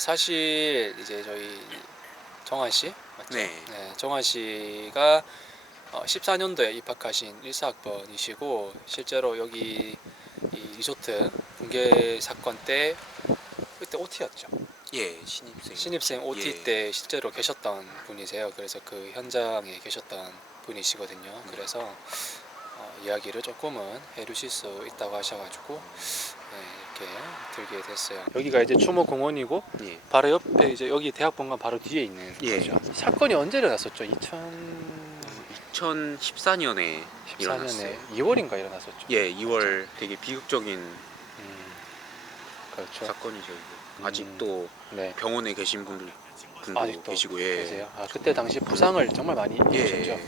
사실 이제 저희 정한 씨 맞죠? 네. 네, 정한 씨가 14년도에 입학하신 14학번이시고 실제로 여기 이 리조트 붕괴 사건 때 그때 OT였죠. 예, 신입생. 신입생 OT 예. 때 실제로 계셨던 분이세요. 그래서 그 현장에 계셨던 분이시거든요. 그래서 이야기를 조금은 해주실 수 있다고 하셔가지고 이렇게 들게 됐어요. 여기가 이제 추모공원이고 예. 바로 옆에 이제 여기 대학본관 바로 뒤에 있는 예. 거죠. 사건이 언제 일어났었죠? 2014년에 2014년에 2월인가 일어났었죠. 예, 2월 되게 비극적인 그렇죠. 사건이죠. 이거. 아직도 네. 병원에 계신 분도 아직도 계시고 예. 계세요? 그때 당시 부상을 정말 많이 입으셨죠? 예.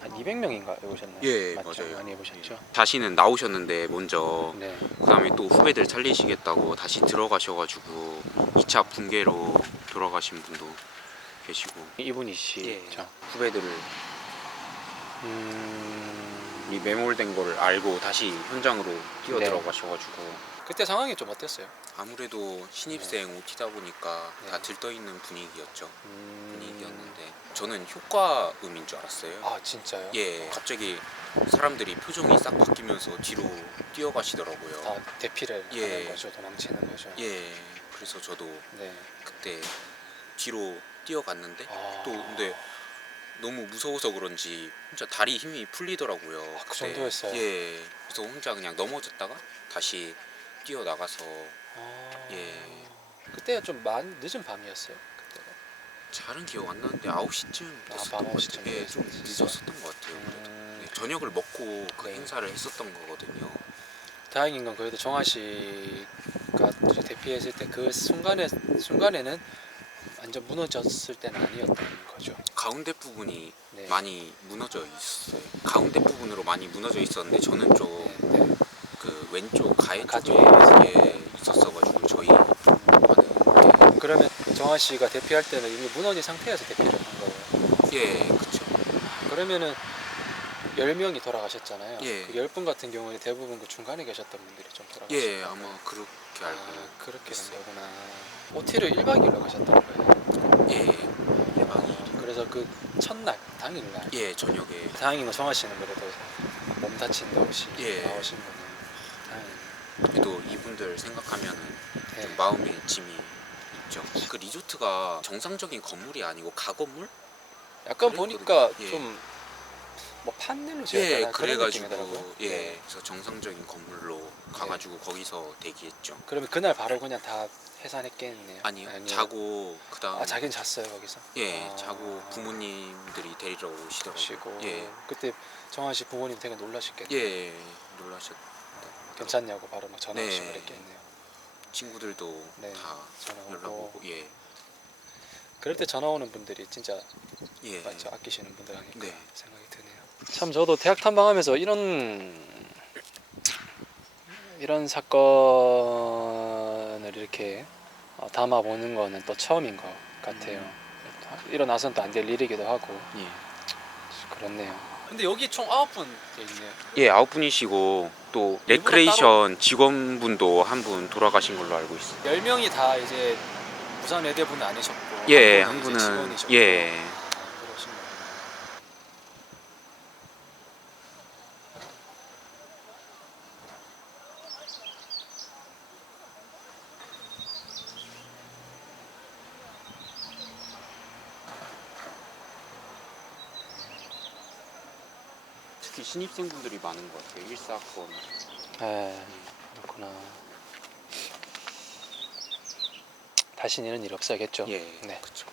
한 200명인가 입으셨나요? 예, 맞죠? 맞아요. 많이 입으셨죠? 자신은 나오셨는데 먼저 네. 그다음에 또 후배들 살리시겠다고 다시 들어가셔가지고 2차 붕괴로 돌아가신 분도 계시고 이분이시죠? 후배들을 이 매몰된 거를 알고 다시 현장으로 뛰어 네. 들어가셔가지고 그때 상황이 좀 어땠어요? 아무래도 신입생 OT다 보니까 네. 다 들떠있는 분위기였죠. 분위기였는데 저는 효과음인 줄 알았어요. 아 진짜요? 예, 갑자기 사람들이 표정이 싹 바뀌면서 뒤로 뛰어가시더라고요. 대피를 예. 하는 거죠, 도망치는 거죠. 예, 그래서 저도 네. 그때 뒤로 뛰어갔는데 또 근데 너무 무서워서 그런지 혼자 다리 힘이 풀리더라고요. 그 정도였어요? 예, 그래서 혼자 그냥 넘어졌다가 다시 뛰어나가서 예. 그때가 좀 늦은 밤이었어요. 그때가. 잘은 기억 안 나는데 9시쯤 밤 됐었던 것 9시쯤 같아요. 예, 좀 늦었었던 것 같아요. 그래도 네, 저녁을 먹고 그 네. 행사를 했었던 거거든요. 다행인 건 그래도 정아 씨가 이제 대피했을 때 그 순간에는 완전 무너졌을 때는 아니었던 거죠. 가운데 부분이 네. 많이 무너져 있었어요. 가운데 부분으로 많이 무너져 있었는데 저는 좀 그 왼쪽 가해 쪽에 있었어가지고 저희 반은 그러면 정아 씨가 대피할 때는 이미 무너진 상태에서 대피를 한 거예요. 예, 그쵸. 그러면은 10명이 돌아가셨잖아요. 예. 그 10분 같은 경우에 대부분 그 중간에 계셨던 분들이 좀 돌아가셨어요. 예, 아마 그렇게 알고 그렇게 된 있어요. 거구나. OT를 1박 2일로 가셨다는 거예요. 예, 1박 2일. 그래서 그 첫날, 당일날. 예, 저녁에. 다행히 정아 씨는 그래도 몸 다친 데 없이 예. 나오신 거는 다행이네요. 그래도 이분들 생각하면은 네. 좀 마음의 짐이 있죠. 그 리조트가 정상적인 건물이 아니고 가건물? 약간 보니까 예. 좀 뭐 판넬로 예, 지었다나 그런 그래가지고 느낌이더라고요. 예, 네. 그래서 정상적인 건물로 가가지고 거기서 대기했죠. 그러면 그날 바로 그냥 다 해산했겠네요. 아니요, 자고 그다음 자긴 잤어요 거기서? 예, 자고 부모님들이 데리러 오시더라고요. 쉬고. 예, 그때 정한 씨 부모님 되게 놀라셨겠네요. 예, 놀라셨. 괜찮냐고 바로 막 전화 오시고 네. 그랬겠네요. 친구들도 네, 다 전화 오고. 연락 오고 예, 그럴 때 전화 오는 분들이 진짜 예, 맞죠, 아끼시는 분들 아닐까 네. 생각이 드네요. 참 저도 대학 탐방하면서 이런 사건을 이렇게 담아보는 거는 또 처음인 것 같아요. 일어나선 또 안 될 일이기도 하고 예. 그렇네요. 근데 여기 총 9분 있네요. 예, 9분이시고 또 레크레이션 직원분도 한 분 돌아가신 걸로 알고 있어요. 10명이 다 이제 부산 외대분은 아니셨고 예, 한 한 분은 이제 분은 직원이셨고. 예, 그러신 거구나. 특히 신입생분들이 많은 것 같아요. 14학번. 그렇구나. 다시는 이런 일 없어야겠죠. 예, 네. 그렇죠.